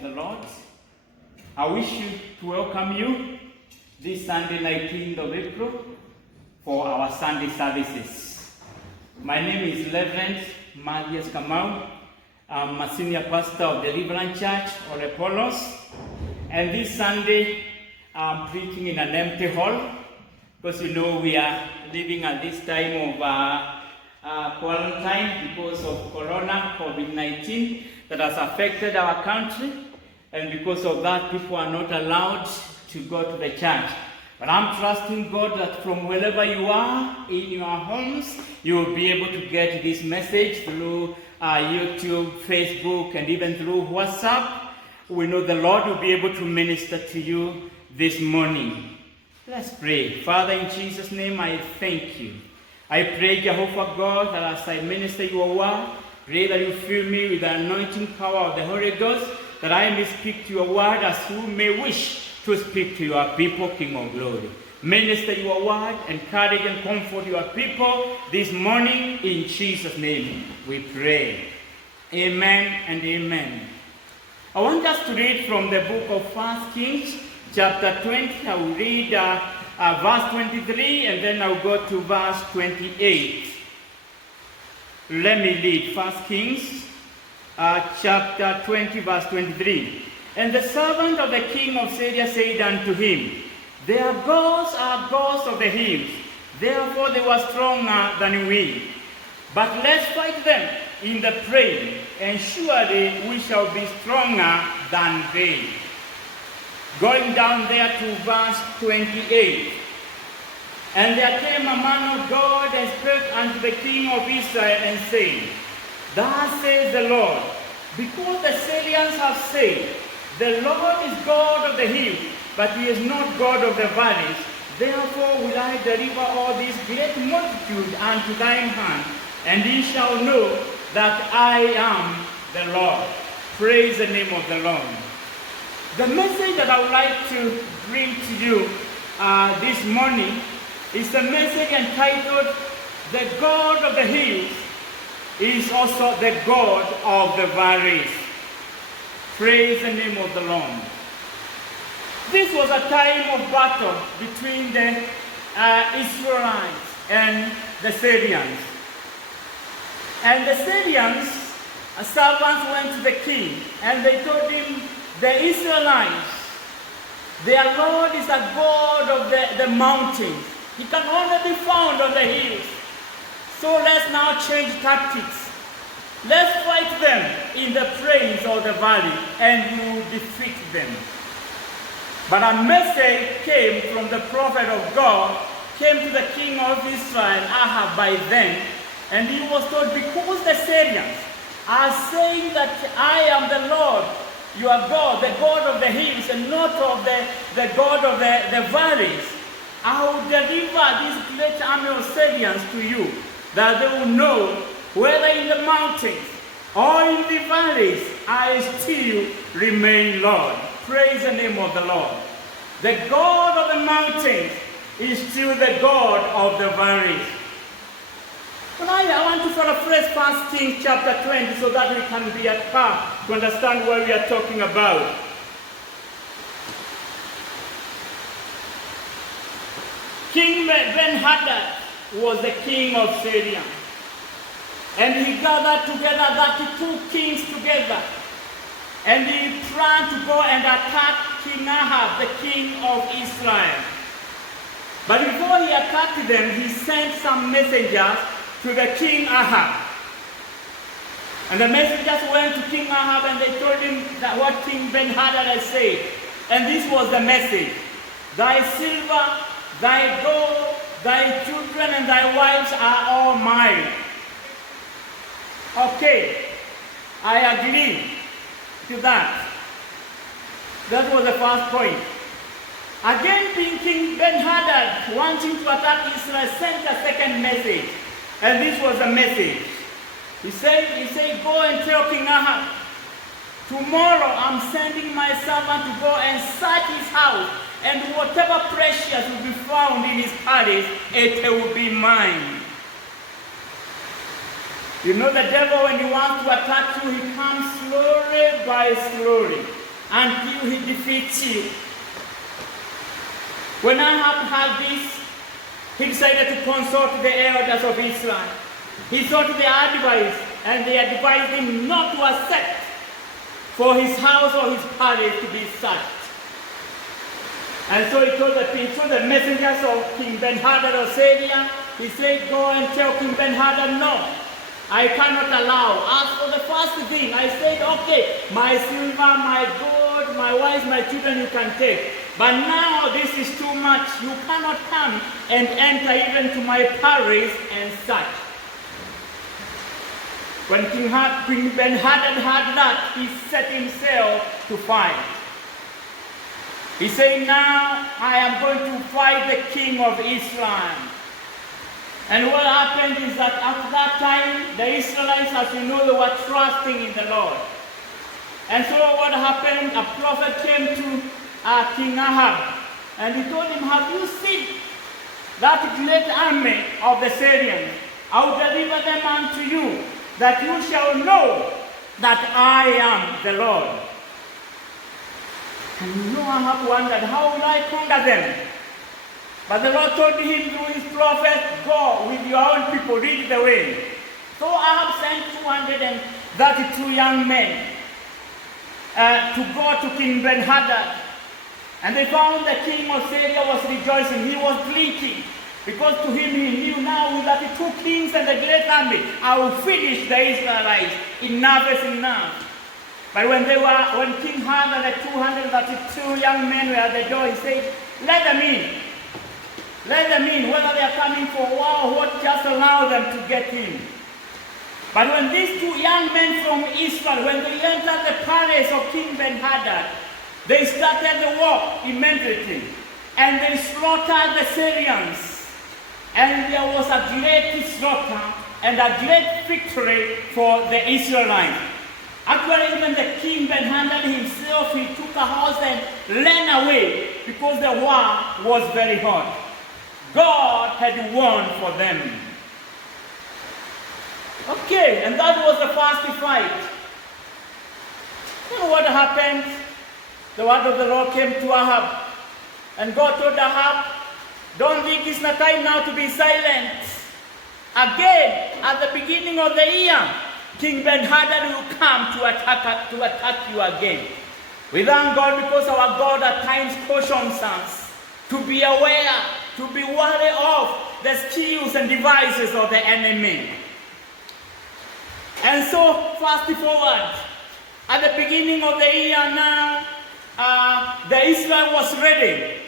The Lord, I wish to welcome you this Sunday, 19th of April, for our Sunday services. My name is Reverend Mathias Kamau. I'm a senior pastor of Deliverance Church, Olepolos, and this Sunday I'm preaching in an empty hall because you know we are living at this time of quarantine because of Corona, COVID-19 that has affected our country, and because of that people are not allowed to go to the church. But I'm trusting God that from wherever you are in your homes, you will be able to get this message through YouTube, Facebook, and even through WhatsApp. We know the Lord will be able to minister to you this morning. Let's pray. Father, in Jesus' name, I thank you. I pray, Jehovah God, that as I minister your word, pray that you fill me with the anointing power of the Holy Ghost, that I may speak to your word as who may wish to speak to your people, King of glory. Minister your word, encourage and comfort your people this morning. In Jesus' name we pray. Amen and amen. I want us to read from the book of 1 Kings, chapter 20. I will read verse 23 and then I'll go to verse 28. Let me read 1 Kings chapter 20 verse 23. And the servant of the king of Syria said unto him, Their gods are gods of the hills, therefore they were stronger than we. But let's fight them in the plain, and surely we shall be stronger than they. Going down there to verse 28. And there came a man of God and spoke unto the king of Israel and said, Thus says the Lord, because the Syrians have said, The Lord is God of the hills, but he is not God of the valleys. Therefore will I deliver all this great multitude unto thine hand, and ye shall know that I am the Lord. Praise the name of the Lord. The message that I would like to bring to you this morning is a message entitled, The God of the hills is also the God of the valleys. Praise the name of the Lord. This was a time of battle between the Israelites and the Syrians. And the Syrians, servants went to the king and they told him, the Israelites, their Lord is a God of the mountains. He can only be found on the hills. So let's now change tactics. Let's fight them in the plains or the valley, and we will defeat them. But a message came from the prophet of God, came to the king of Israel, Ahab, by then, and he was told, because the Syrians are saying that I am the Lord, your God, the God of the hills, and not of the God of the valleys, I will deliver this great army of Syrians to you, that they will know whether in the mountains or in the valleys, I still remain Lord. Praise the name of the Lord. The God of the mountains is still the God of the valleys. Tonight I want to paraphrase 1 Kings chapter 20 so that we can be at par to understand what we are talking about. King Ben-Hadad was the king of Syria. And he gathered together 32 kings together. And he planned to go and attack King Ahab, the king of Israel. But before he attacked them, he sent some messengers to the king Ahab. And the messengers went to King Ahab and they told him that what King Ben-Hadad had said. And this was the message. Thy silver, thy gold, thy children and thy wives are all mine. Okay, I agree to that. That was the first point. Again, King Ben-Hadad, wanting to attack Israel, sent a second message. And this was the message. He said, go and tell King Ahab, tomorrow I'm sending my servant to go and search his house, and whatever precious will be found in his palace, it will be mine. You know the devil, when he wants to attack you, he comes slowly by slowly. until he defeats you. When Ahab heard this, he decided to consult the elders of Israel. He sought their advice, and they advised him not to accept for his house or his palace to be sacked. And so he told the messengers of King Ben-Hadad of Syria, he said, go and tell King Ben-Hadad, no, I cannot allow. As for the first thing, I said, okay, my silver, my gold, my wives, my children you can take. But now this is too much. You cannot come and enter even to my palace and such. When King Ben-Hadad heard that, he set himself to fight. He said, now I am going to fight the king of Israel. And what happened is that at that time, the Israelites, as you know, they were trusting in the Lord. And so what happened, a prophet came to King Ahab, and he told him, have you seen that great army of the Syrians? I will deliver them unto you, that you shall know that I am the Lord. And Ahab wondered, how will I conquer them? But the Lord told him through his prophet, go with your own people, lead the way. So Ahab sent 232 young men to go to King Ben-Hadad. And they found the king of Syria was rejoicing. He was drinking. Because to him he knew now with 32 kings and a great army, I will finish the Israelites. Enough is enough. But when King heard that the 232 young men were at the door, he said, let them in. Let them in. Whether they are coming for war or what, just allow them to get in. But when these two young men from Israel, when they entered the palace of King Ben-Hadad, they started the war immediately. And they slaughtered the Syrians. And there was a great slaughter and a great victory for the Israelites. Actually, even the king Ben-Hadad himself, he took a horse and ran away because the war was very hot. God had won for them. Okay, and that was the first fight. You know what happened? The word of the Lord came to Ahab. And God told Ahab, don't think it's not time now to be silent. Again, at the beginning of the year, King Ben-Hadad will come to attack you again. We thank God because our God at times cautions us to be aware, to be wary of the skills and devices of the enemy. And so, fast forward, at the beginning of the year now, the Israel was ready.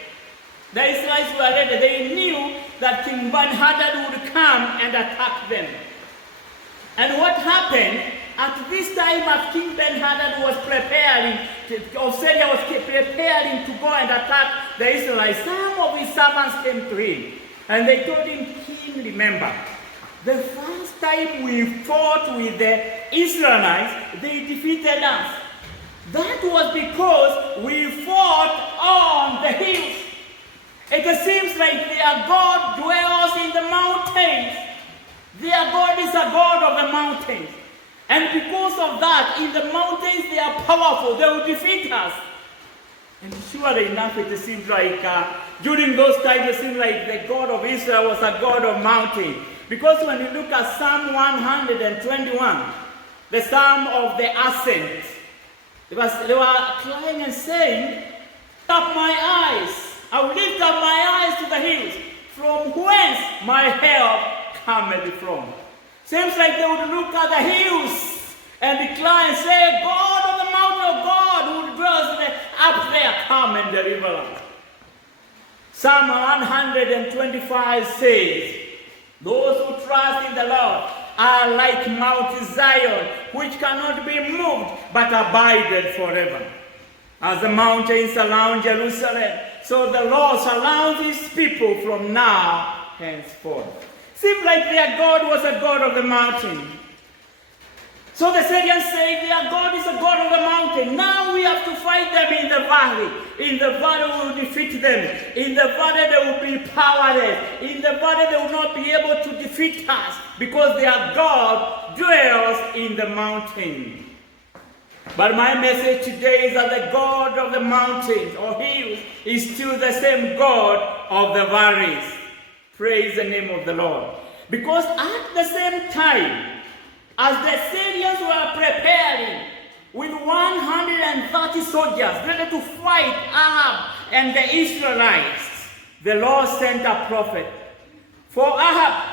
The Israelites were ready. They knew that King Ben-Hadad would come and attack them. And what happened, at this time as King Ben-Hadad was preparing, Syria was preparing to go and attack the Israelites, some of his servants came to him. And they told him, King, remember, the first time we fought with the Israelites, they defeated us. That was because we fought on the hills. It seems like their God dwells in the mountains. Their God is a God of the mountains. And because of that, in the mountains they are powerful. They will defeat us. And surely enough, it seems like during those times, it seemed like the God of Israel was a God of mountains. Because when you look at Psalm 121, the Psalm of the Ascent, they were crying and saying, lift up my eyes. I will lift up my eyes to the hills, from whence my help cometh from. Seems like they would look at the hills and declare and say, God of the mountain of God who dwells up there, come and deliver us. Psalm 125 says, those who trust in the Lord are like Mount Zion, which cannot be moved, but abideth forever. As the mountains surround Jerusalem, so the Lord surrounds his people from now henceforth. Seems like their God was a God of the mountain. So the Syrians say their God is a God of the mountain. Now we have to fight them in the valley. In the valley we will defeat them. In the valley they will be powerless. In the valley they will not be able to defeat us because their God dwells in the mountain. But my message today is that the God of the mountains or hills is still the same God of the valleys. Praise the name of the Lord. Because at the same time, as the Syrians were preparing with 130 soldiers ready to fight Ahab and the Israelites, the Lord sent a prophet. For Ahab,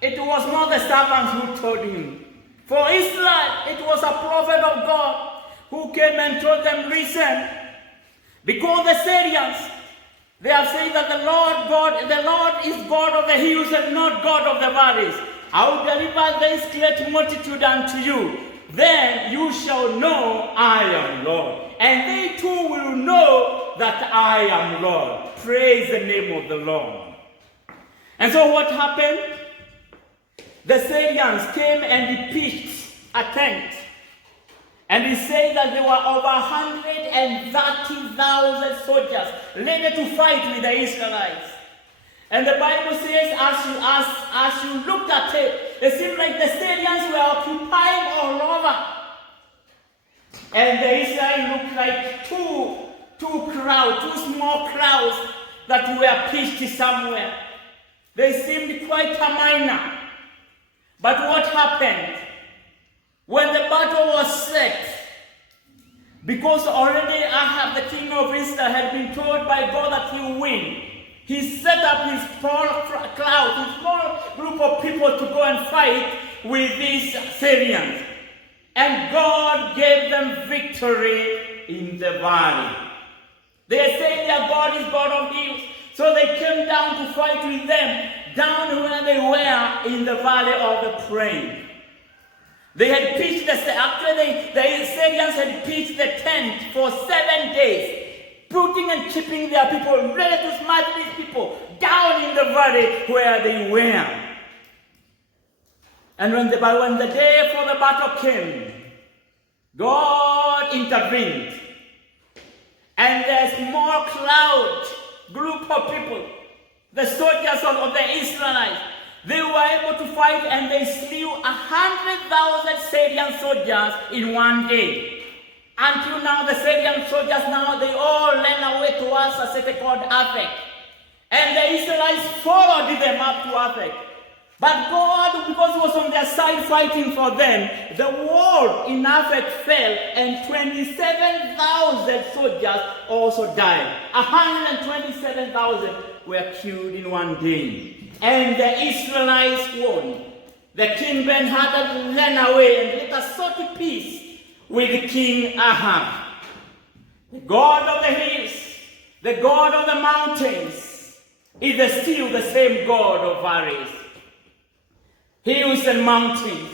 it was not the servants who told him. For Israel, it was a prophet of God who came and told them, listen, because the Syrians, they have said that the Lord is God of the hills and not God of the valleys. I will deliver this great multitude unto you. Then you shall know I am Lord. And they too will know that I am Lord. Praise the name of the Lord. And so what happened? The Syrians came and pitched a tent. And he said that there were over 130,000 soldiers ready to fight with the Israelites. And the Bible says, as you looked at it, it seemed like the Syrians were occupying all over. And the Israelites looked like two small crowds that were pitched somewhere. They seemed quite a minor. But what happened? When the battle was set, because already Ahab, the king of Israel, had been told by God that he will win, he set up his small crowd, his small group of people to go and fight with these Syrians. And God gave them victory in the valley. They say their God is God of hills, so they came down to fight with them, down where they were in the valley of the plain. They had pitched the Syrians had pitched the tent for 7 days, putting and keeping their people ready to smash these people down in the valley where they were. And when the day for the battle came, God intervened. And the small group of people, the soldiers of the Israelites, they were able to fight and they slew 100,000 Syrian soldiers in one day. Until now, the Syrian soldiers they all ran away towards a city called Aphek. And the Israelites followed them up to Aphek. But God, because he was on their side fighting for them, the wall in Aphek fell and 27,000 soldiers also died. 127,000 were killed in one day. And the Israelites won. The king Ben-Hadad ran away and let us sought peace with King Ahab. The God of the hills, the God of the mountains, is still the same God of valleys. Hills and mountains.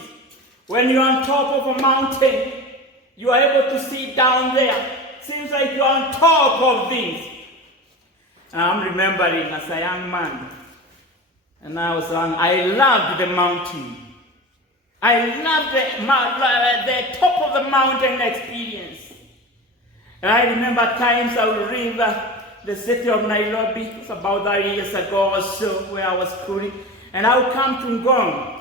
When you're on top of a mountain, you are able to see down there. Seems like you're on top of things. I'm remembering as a young man, and I was young, I loved the mountain. I loved the top of the mountain experience. And I remember times I would leave the city of Nairobi, it was about 30 years ago or so, where I was schooling, and I would come to Ngong.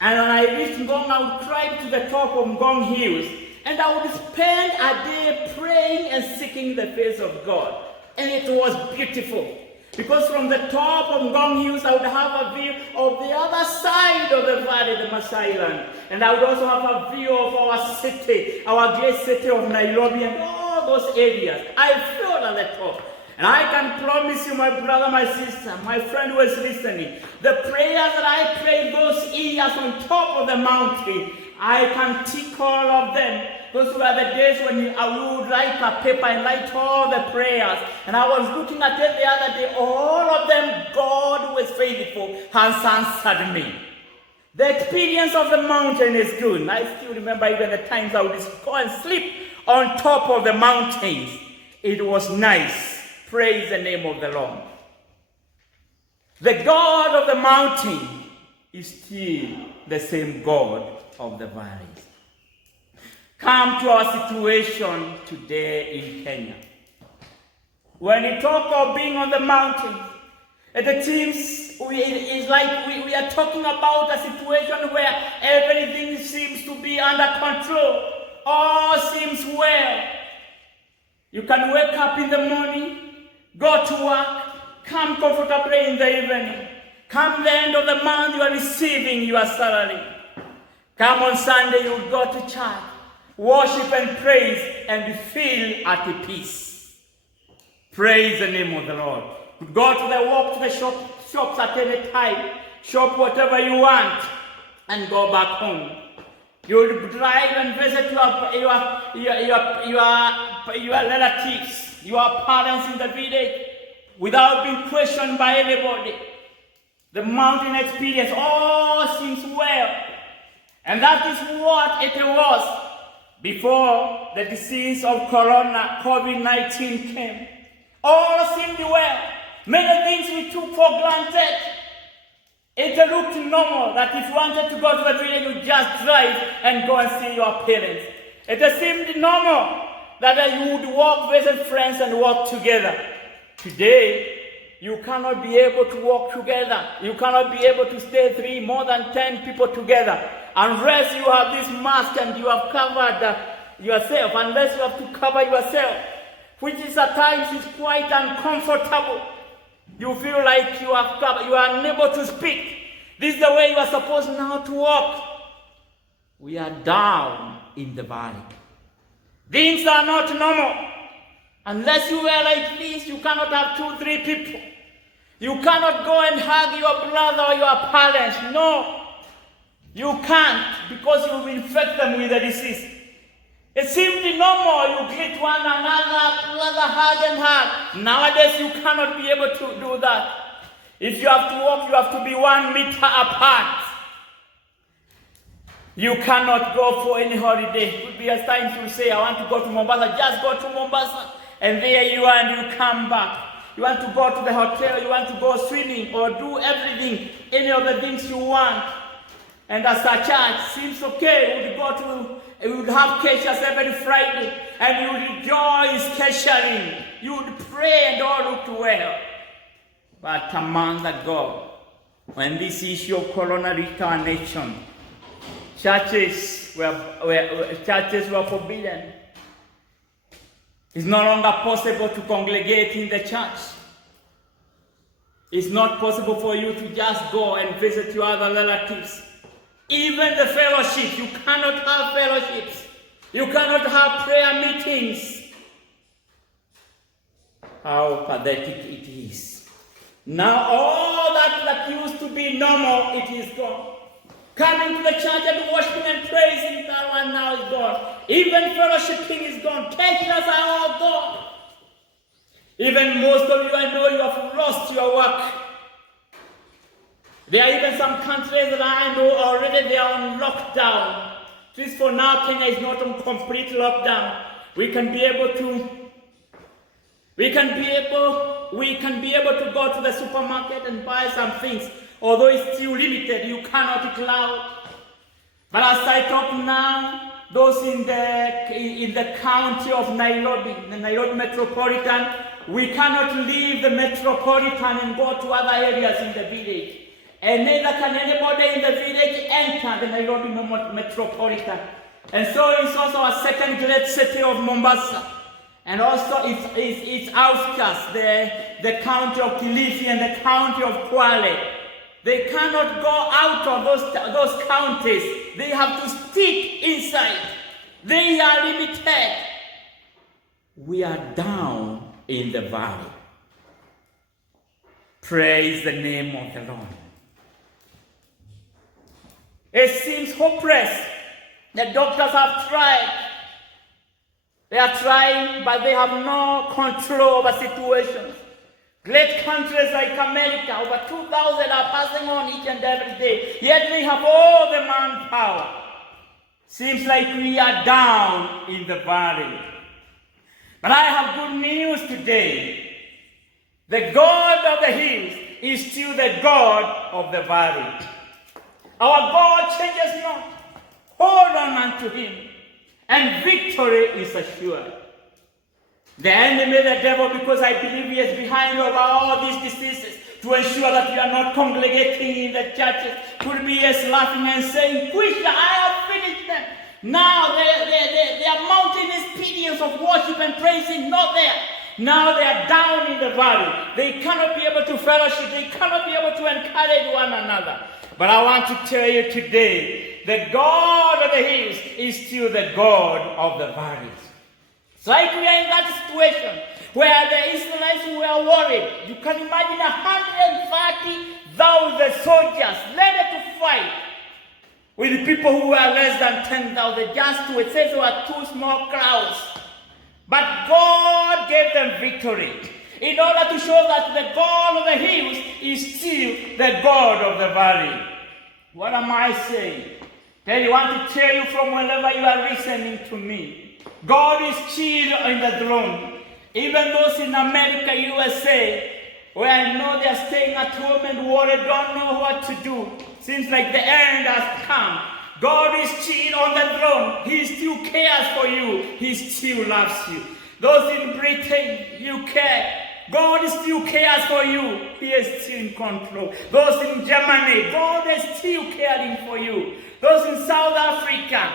And when I reached Ngong, I would climb to the top of Ngong Hills, and I would spend a day praying and seeking the face of God. And it was beautiful. Because from the top of Ngong Hills, I would have a view of the other side of the valley, the Masai land. And I would also have a view of our city, our great city of Nairobi, and all those areas. I felt at the top. And I can promise you, my brother, my sister, my friend who is listening, the prayers that I prayed those years on top of the mountain, I can tick all of them. Those were the days when I would write a paper and write all the prayers. And I was looking at it the other day. All of them, God who is faithful has answered me. The experience of the mountain is good. I still remember even the times I would go and sleep on top of the mountains. It was nice. Praise the name of the Lord. The God of the mountain is still the same God of the valleys. Come to our situation today in Kenya. When we talk of being on the mountain, it seems it's like we are talking about a situation where everything seems to be under control. all seems well. You can wake up in the morning, go to work, come comfortably in the evening. Come the end of the month, you are receiving your salary. Come on Sunday, you go to church, worship and praise, and feel at peace. Praise the name of the Lord. You go to the walk to the shops at any time, shop whatever you want, and go back home. You will drive and visit your relatives, your parents in the village, without being questioned by anybody. The mountain experience all seems well. And that is what it was before the disease of COVID-19 came. All seemed well. Many things we took for granted. It looked normal that if you wanted to go to the village, you just drive and go and see your parents. It seemed normal that you would walk, visit friends, and walk together. Today, you cannot be able to walk together. You cannot be able to stay more than 10 people together unless you have this mask and you have covered yourself, unless you have to cover yourself, which is at times is quite uncomfortable. You feel like you are unable to speak. This is the way you are supposed now to walk. We are down in the valley. Things are not normal. Unless you were like this, you cannot have 2-3 people. You cannot go and hug your brother or your parents. No, you can't, because you will infect them with the disease. It seemed normal. You greet one another, brother, hug and hug. Nowadays, you cannot be able to do that. If you have to walk, you have to be 1 meter apart. You cannot go for any holiday. It could be a time to say, I want to go to Mombasa. Just go to Mombasa. And there you are and you come back. You want to go to the hotel, you want to go swimming or do everything, any of the things you want. And as a church, seems okay. We would have Kesha every Friday and you would rejoice Kesharing. You would pray and all looked well. But a month ago, when this issue of corona reached our nation, churches were forbidden. It's no longer possible to congregate in the church. It's not possible for you to just go and visit your other relatives. Even the fellowship, you cannot have fellowships. You cannot have prayer meetings. How pathetic it is. Now all that used to be normal, it is gone. Coming to the church and worshiping and praising, that one now is gone. Even fellowshipping is gone. Churches are all gone. Even most of you, I know you have lost your work. There are even some countries that I know already they are on lockdown. At least for now, Kenya is not on complete lockdown. We can be able to go to the supermarket and buy some things. Although it's still limited, you cannot go out. But as I talk now, those in the county of Nairobi, the Nairobi Metropolitan, we cannot leave the Metropolitan and go to other areas in the village. And neither can anybody in the village enter the Nairobi Metropolitan. And so it's also a second great city of Mombasa. And also its outskirts, the county of Kilifi and the county of Kwale. They cannot go out of those counties. They have to stick inside. They are limited. We are down in the valley. Praise the name of the Lord. It seems hopeless. The doctors have tried. They are trying, but they have no control over situations. Great countries like America, over 2,000 are passing on each and every day. Yet they have all the manpower. Seems like we are down in the valley. But I have good news today. The God of the hills is still the God of the valley. Our God changes not. Hold on unto him, and victory is assured. The enemy, the devil, because I believe he is behind over all these diseases, to ensure that we are not congregating in the churches, could be as laughing and saying, "Quick, I have finished them." Now their mountainous periods of worship and praising not there. Now they are down in the valley. They cannot be able to fellowship. They cannot be able to encourage one another. But I want to tell you today, the God of the hills is still the God of the valleys. So if we are in that situation where the Israelites were worried, you can imagine 130,000 soldiers ready to fight with people who were less than 10,000. Just to, it says there were two small crowds. But God gave them victory in order to show that the God of the hills is still the God of the valley. What am I saying? I want to tell you from wherever you are listening to me. God is still on the throne. Even those in America, USA, where I know they are staying at home and worried, don't know what to do. Seems like the end has come. God is still on the throne. He still cares for you. He still loves you. Those in Britain, UK, God still cares for you. He is still in control. Those in Germany, God is still caring for you. Those in South Africa,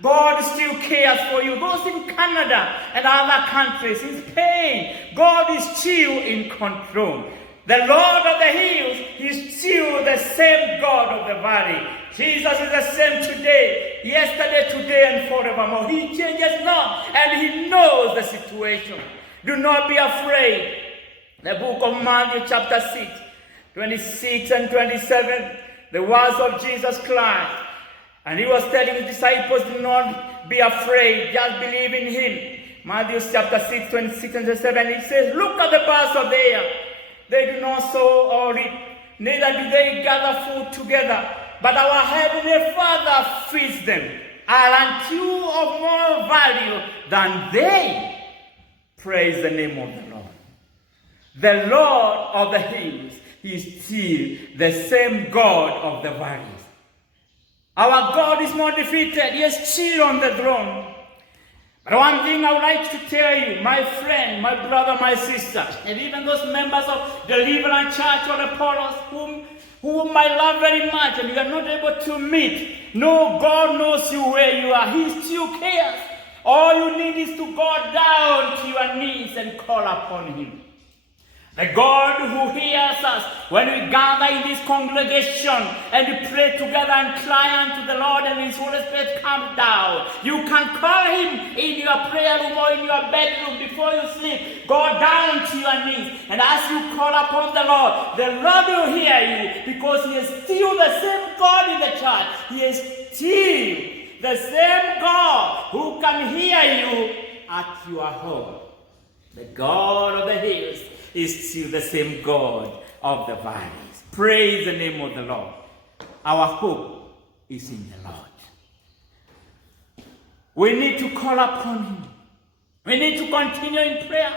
God still cares for you. Those in Canada and other countries, in Spain, God is still in control. The Lord of the hills is still the same God of the valley. Jesus is the same today, yesterday, today, and forevermore. He changes not, and He knows the situation. Do not be afraid. The book of Matthew chapter 6, 26 and 27, the words of Jesus Christ. And He was telling His disciples, do not be afraid, just believe in Him. Matthew chapter 6, 26 and 27, it says, look at the birds of the air. They do not sow or reap, neither do they gather food together. But our Heavenly Father feeds them. Aren't you of more value than they? Praise the name of the Lord. The Lord of the hills is still the same God of the valleys. Our God is not defeated. He is still on the throne. But one thing I would like to tell you, my friend, my brother, my sister, and even those members of Deliverance Church or the Apollos whom I love very much and you are not able to meet. No, God knows you where you are. He still cares. All you need is to go down to your knees and call upon Him. The God who hears us when we gather in this congregation and we pray together and cry unto the Lord and His Holy Spirit comes down. You can call Him in your prayer room or in your bedroom before you sleep. Go down to your knees, and as you call upon the Lord will hear you, because He is still the same God in the church. He is still the same God who can hear you at your home. The God of the hills is still the same God of the valleys. Praise the name of the Lord. Our hope is in the Lord. We need to call upon Him. We need to continue in prayer.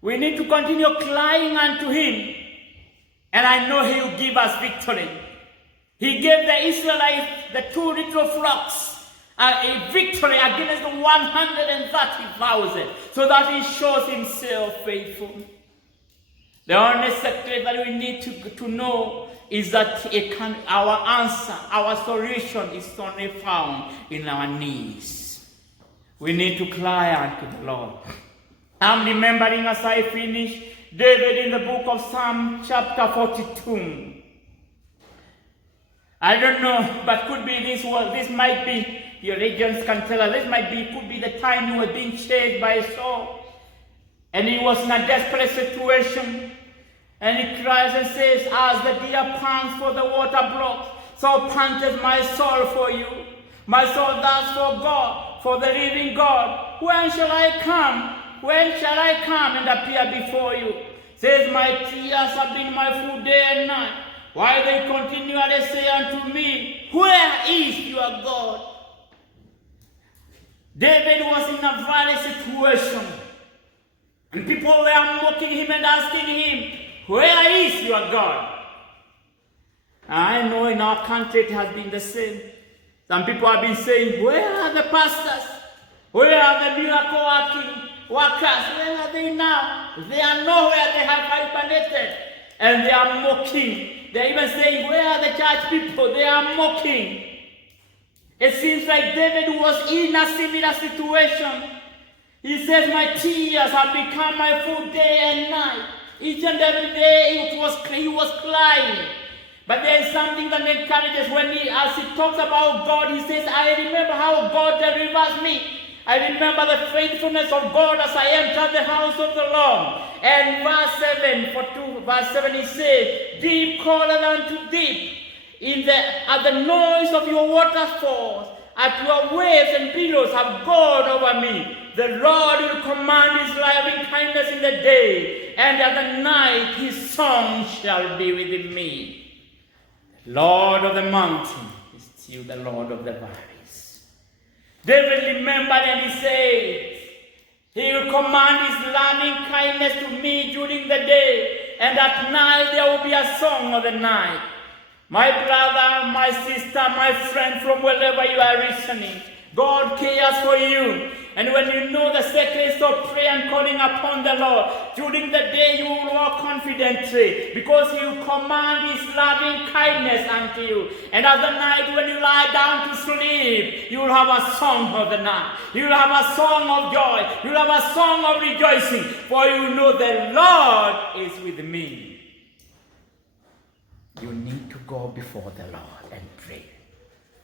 We need to continue crying unto Him. And I know He will give us victory. He gave the Israelites, the two little flocks, a victory against the 130,000, so that He shows Himself faithful. The only secret that we need to know is that our answer, our solution is only found in our knees. We need to cry unto the Lord. I'm remembering as I finish, David in the book of Psalm chapter 42. I don't know, but could be this might be, your legends can tell us, could be the time you were being chased by Saul. And he was in a desperate situation. And he cries and says, as the deer pants for the water brook, so panteth my soul for you. My soul thirsts for God, for the living God. When shall I come? When shall I come and appear before you? Says, my tears have been my food day and night. Why they continually say unto me, where is your God? David was in a very situation. And people were mocking him and asking him, where is your God? I know in our country it has been the same. Some people have been saying, where are the pastors? Where are the miracle working workers? Where are they now? They are nowhere. They have hibernated. And they are mocking. They are even saying, where are the church people? They are mocking. It seems like David was in a similar situation. He says, my tears have become my food day and night. Each and every day he was crying. But there is something that encourages as he talks about God, he says, I remember how God delivers me. I remember the faithfulness of God as I entered the house of the Lord. And verse 7 he says, deep calleth unto deep, at the noise of your waterfalls, at your waves and billows have gone over me. The Lord will command his loving kindness in the day, and at the night his song shall be within me. The Lord of the mountain is still the Lord of the valleys. David remembered and he said, he will command his loving kindness to me during the day, and at night there will be a song of the night. My brother, my sister, my friend, from wherever you are listening, God cares for you. And when you know the secrets of prayer and calling upon the Lord, during the day you will walk confidently, because he will command his loving kindness unto you. And at the night when you lie down to sleep, you will have a song of the night. You will have a song of joy. You will have a song of rejoicing, for you know the Lord is with me. You need to go before the Lord and pray.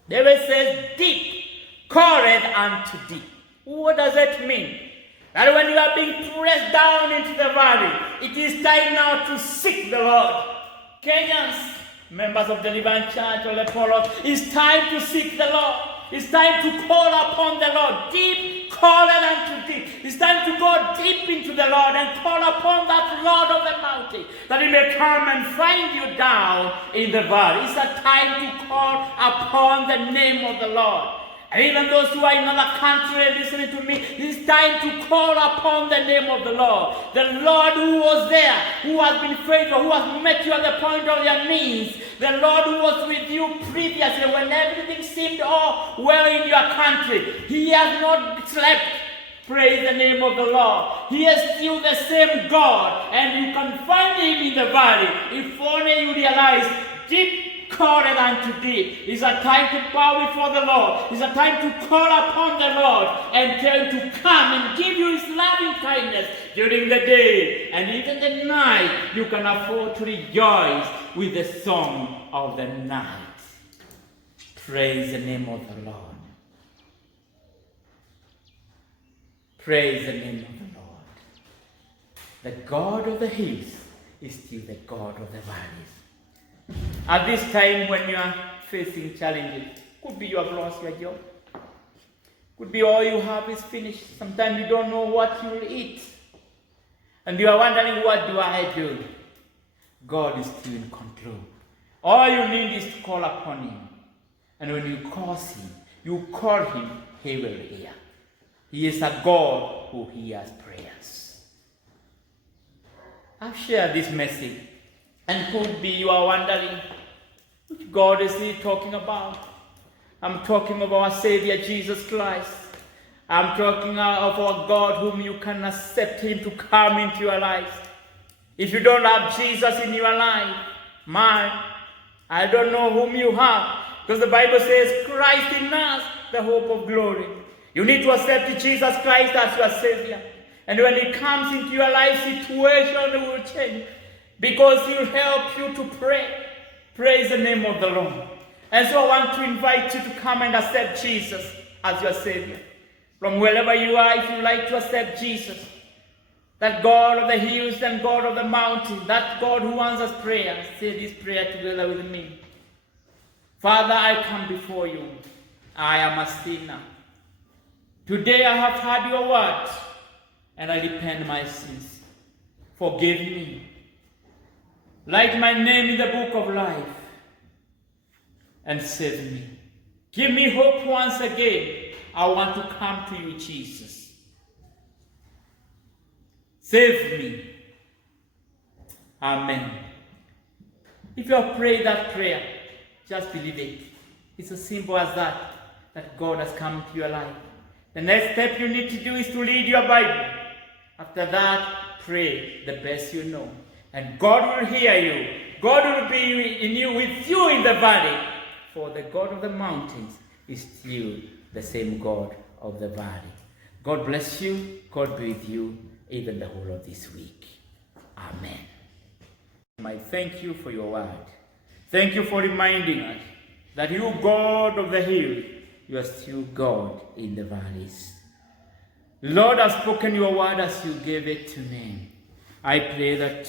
David says, deep calleth unto deep. What does that mean? That when you are being pressed down into the valley, it is time now to seek the Lord. Kenyans, members of the Living Church or the Apollo, it's time to seek the Lord. It's time to call upon the Lord. Deep calleth unto deep. It's time to go deep into the Lord and call upon that Lord of the mountain, that he may come and find you down in the valley. It's a time to call upon the name of the Lord. And even those who are in another country listening to me, it's time to call upon the name of the Lord. The Lord who was there, who has been faithful, who has met you at the point of your needs. The Lord who was with you previously when everything seemed all well in your country. He has not slept. Praise the name of the Lord. He is still the same God, and you can find him in the valley if only you realize deep calleth unto deep. It's a time to bow before the Lord. It's a time to call upon the Lord and tell him to come and give you his loving kindness during the day. And even the night, you can afford to rejoice with the song of the night. Praise the name of the Lord. Praise the name of the Lord. The God of the hills is still the God of the valleys. At this time when you are facing challenges, could be you have lost your job. Could be all you have is finished. Sometimes you don't know what you will eat. And you are wondering, what do I do? God is still in control. All you need is to call upon him. And when you call him, he will hear. He is a God who hears prayers. I've shared this message. And could be you are wondering, which God is he talking about? I'm talking of our Savior Jesus Christ. I'm talking of our God whom you can accept him to come into your life. If you don't have Jesus in your life, man, I don't know whom you have. Because the Bible says, Christ in us, the hope of glory. You need to accept Jesus Christ as your Savior. And when he comes into your life, situation will change. Because he will help you to pray. Praise the name of the Lord. And so I want to invite you to come and accept Jesus as your Savior. From wherever you are, if you like to accept Jesus, that God of the hills and God of the mountain, that God who answers prayer, say this prayer together with me. Father, I come before you. I am a sinner. Today I have heard your words, and I repent my sins. Forgive me. Write my name in the book of life and save me. Give me hope once again. I want to come to you, Jesus. Save me. Amen. If you have prayed that prayer, just believe it. It's as simple as that God has come to your life. The next step you need to do is to read your Bible. After that, pray the best you know. And God will hear you. God will be with you in the valley. For the God of the mountains is still the same God of the valley. God bless you. God be with you even the whole of this week. Amen. I thank you for your word. Thank you for reminding us that you, God of the hills, you are still God in the valleys. Lord, has spoken your word as you gave it to me. I pray that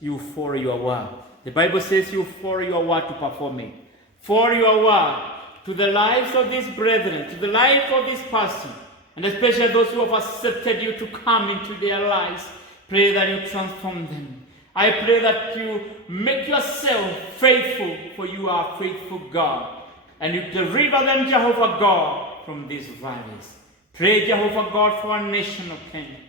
you follow your word. The Bible says you follow your word to perform it. Follow your word to the lives of these brethren, to the life of this person, and especially those who have accepted you to come into their lives. Pray that you transform them. I pray that you make yourself faithful, for you are a faithful God. And you deliver them, Jehovah God, from these valleys. Pray, Jehovah God, for our nation of Kenya.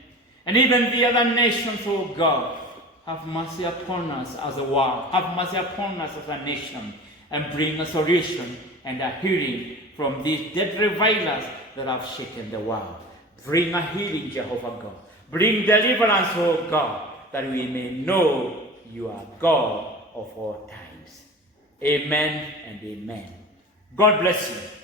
And even the other nations, oh God. Have mercy upon us as a world. Have mercy upon us as a nation. And bring a solution and a healing from these deadly violence that have shaken the world. Bring a healing, Jehovah God. Bring deliverance, oh God, that we may know you are God of all times. Amen and amen. God bless you.